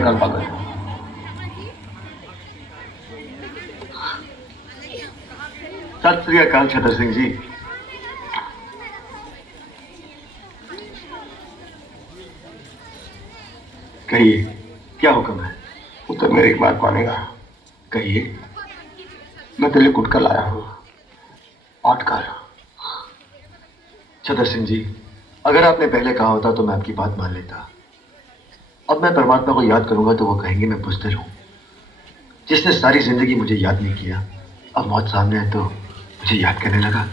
अकाल पागल। सत श्री अकाल छतर सिंह जी। कहिए क्या हुक्म है? पुत्र मेरी बात मानेगा? कहिए। मैं तेरे गुटका लाया हूं, आठ कर। छतर सिंह जी, अगर आपने पहले कहा होता तो मैं आपकी बात मान लेता। अब मैं परमात्मा को याद करूंगा तो वो कहेंगे मैं बुज़दिल हूं। जिसने सारी जिंदगी मुझे याद नहीं किया, अब मौत सामने है तो मुझे याद करने लगा।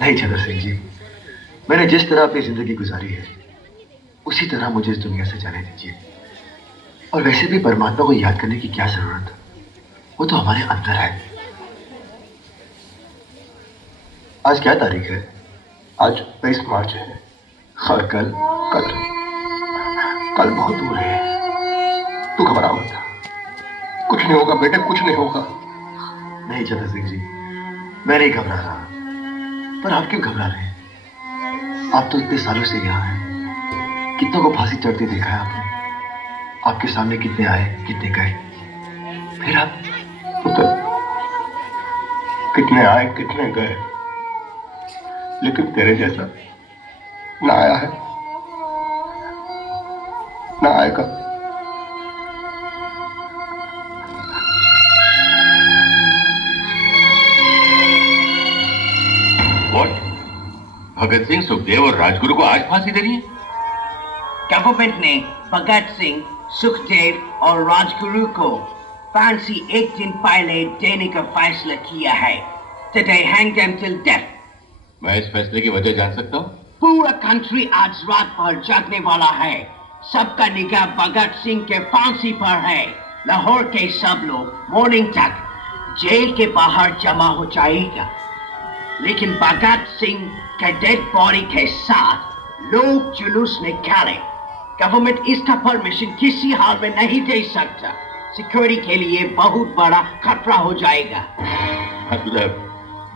नहीं छतर सिंह जी, मैंने जिस तरह अपनी जिंदगी गुजारी है उसी तरह मुझे इस दुनिया से जाने दीजिए। और वैसे भी परमात्मा को याद करने की क्या जरूरत, वो तो हमारे अंदर है। आज क्या तारीख है? आज 23 मार्च है। और कल? कल बहुत दूर है। तू घबरा मत, कुछ नहीं होगा बेटे, कुछ नहीं होगा। नहीं छतर सिंह जी, मैं नहीं घबरा रहा। पर आप क्यों घबरा रहे हैं? आप तो इतने सालों से यहाँ हैं, कितनों को फांसी चढ़ते देखा है आपने। आपके सामने कितने आए, कितने गए, फिर आप। पुत्र, कितने आए कितने गए, लेकिन तेरे जैसा ना आया है ना आएगा। व्हाट? भगत सिंह, सुखदेव और राजगुरु को आज फांसी देनी है? गवर्नमेंट ने भगत सिंह, सुखदेव और राजगुरु को फांसी एक दिन पहले देने का फैसला किया है। They hang them till death. मैं इस फैसले की वजह जान सकता हूँ? पूरा कंट्री आज रात भर जागने वाला है। सबका निगाह भगत सिंह के फांसी पर है। लाहौर के सब लोग मॉर्निंग तक जेल के बाहर जमा हो जाएगा, लेकिन भगत सिंह के डेड बॉडी के साथ लोग जुलूस निकाले। गवर्नमेंट इसका परमिशन किसी हाल में नहीं दे सकता। सिक्योरिटी के लिए बहुत बड़ा खतरा हो जाएगा। मतलब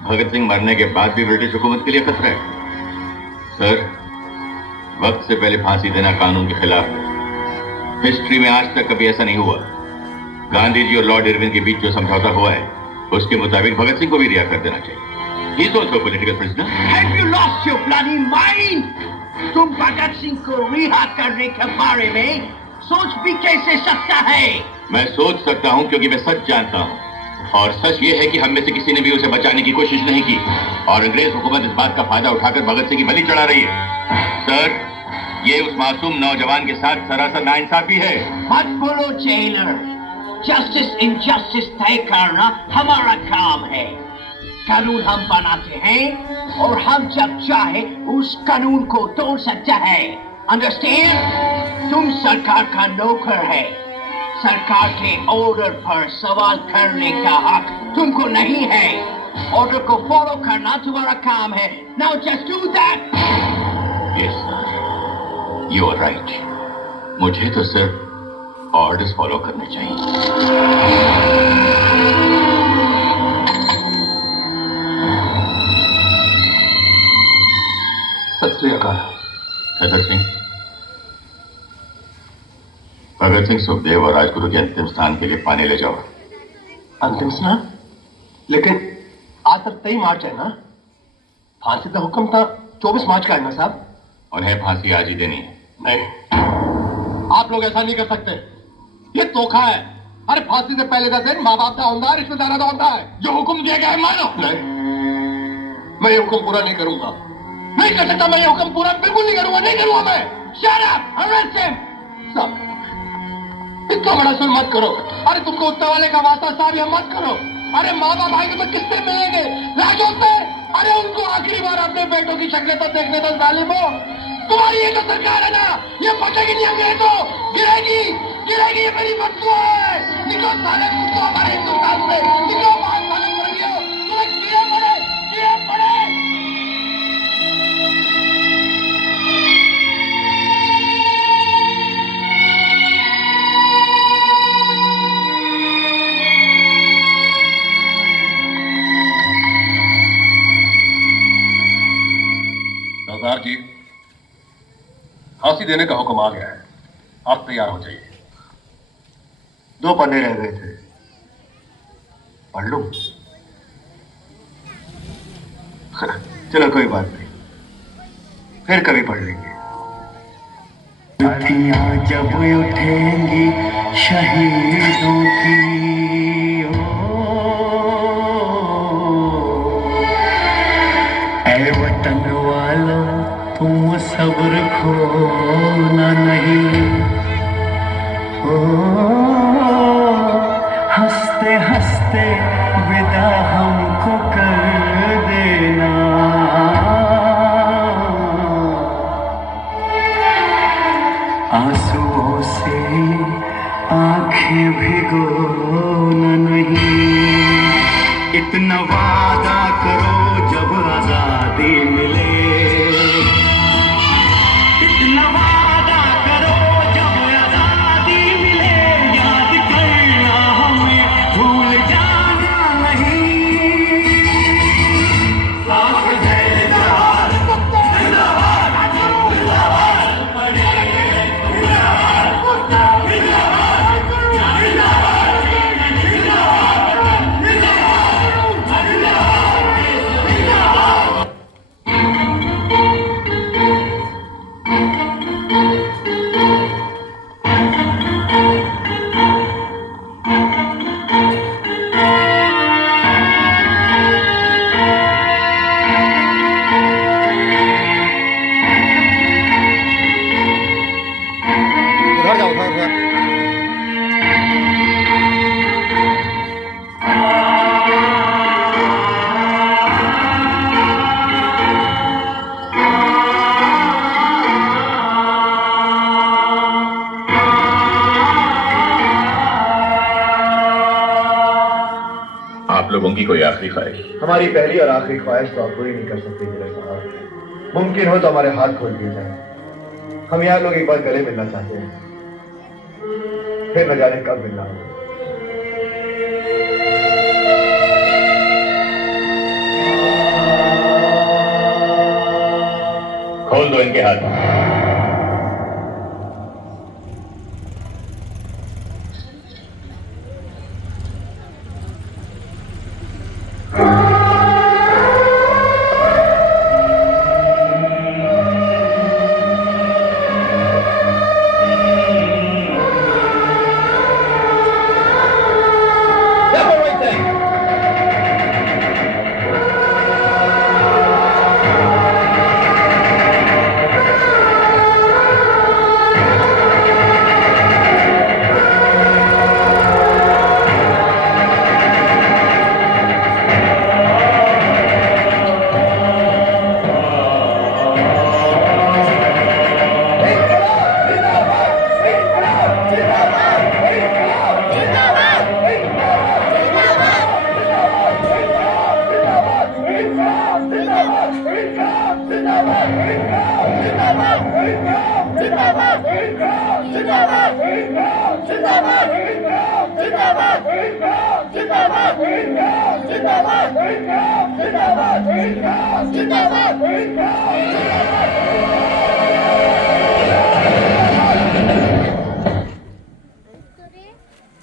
भगत सिंह मरने के बाद भी ब्रिटिश हुकूमत के लिए खतरा है? सर, वक्त से पहले फांसी देना कानून के खिलाफ है। हिस्ट्री में आज तक कभी ऐसा नहीं हुआ। गांधी जी और लॉर्ड इरविन के बीच जो समझौता हुआ है उसके मुताबिक भगत सिंह को भी रिहा कर देना चाहिए। He is also a political prisoner. Have you lost your bloody mind? तुम भगत सिंह को रिहा करने के बारे में सोच भी कैसे सकता है? मैं सोच सकता हूं क्योंकि मैं सच जानता हूं, और सच ये है कि हम में से किसी ने भी उसे बचाने की कोशिश नहीं की, और अंग्रेज हुकूमत इस बात का फायदा उठाकर भगत सिंह की बलि चढ़ा रही है। सर, ये उस मासूम नौजवान के साथ सरासर नाइंसाफी है। मत बोलो जेलर, जस्टिस इनजस्टिस तय करना हमारा काम है। कानून हम बनाते हैं और हम जब चाहे उस कानून को तोड़ सकते हैं। अंडरस्टैंड? तुम सरकार का नौकर है। सरकार के ऑर्डर पर सवाल करने का हक तुमको नहीं है। ऑर्डर को फॉलो करना तुम्हारा काम है। Now just do that. Yes sir, you are right. मुझे तो सिर्फ ऑर्डर्स फॉलो करने चाहिए। सत श्री अकाल। छतर सिंह, भगत सिंह, सुखदेव और राजगुरु के अंतिम स्नान के लिए पानी ले जाओ। अंतिम स्नान? लेकिन आज तक 23 मार्च है ना? फांसी का हुक्म था 24 मार्च का है ना साहब? उन्हें फांसी आज ही देनी है। नहीं, आप लोग ऐसा नहीं कर सकते। ये धोखा है। अरे फांसी से पहले का दिन माँ बाप का होता है, रिश्तेदारों का होता है। जो हुक्म दिया गया है मानो। नहीं, मैं ये हुक्म पूरा नहीं करूंगा। नहीं कर सकता मैं ये हुक्म पूरा, बिल्कुल नहीं करूंगा, नहीं करूंगा मैं। Shut up! Arrest him! साहब, इतना बड़ा सुन मत करो। अरे तुमको उत्तर वाले का वास्ता साहब, ये मत करो। अरे माँ बाप आएंगे तो किससे मिलेंगे? लाशों से। अरे उनको आखिरी बार अपने बेटों की शक्लें तो देखने दो जालिमो। तुम्हारी ये जो सरकार है ना, ये पटेगी नहीं अंग्रेज तो गिरेगी, गिरेगी। ये मेरी बदुआ है। निकलो साले कुत्तों हमारे हिंदुस्तान से, निकलो बाहर साले मुर्गियों। तुम्हें कीड़े पड़े, कीड़े पड़े। सरदार जी, फांसी देने का हुक्म आ गया है। आप तैयार हो जाइए। 2 पन्ने रह गए थे, पढ़ लूं? चलो कोई बात नहीं, फिर कभी पढ़ लेंगे। नदियाँ जब उठेंगी शहीदों की, ऐ वतन वालों तुम सब्र खोना नहीं, ओ हंसते हंसते विदा हमको कर देना, आंसुओं से आंखें भिगोना नहीं, इतना वादा करो जब आजादी मिले, इतना वादा करो जब आजादी मिले, याद करना हमें भूल जाना नहीं। उधर जाओ, उधर उधर। आप लोगों की कोई आखिरी ख्वाहिश? हमारी पहली और आखिरी ख्वाहिश तो आप पूरी नहीं कर सकते मेरे साहब। मुमकिन हो तो हमारे हाथ खोल दिए जाए। हम यहाँ लोग एक बार गले मिलना चाहते हैं, फिर न जाने कब मिलना होगा। खोल दो इनके हाथ। जिंदाबाद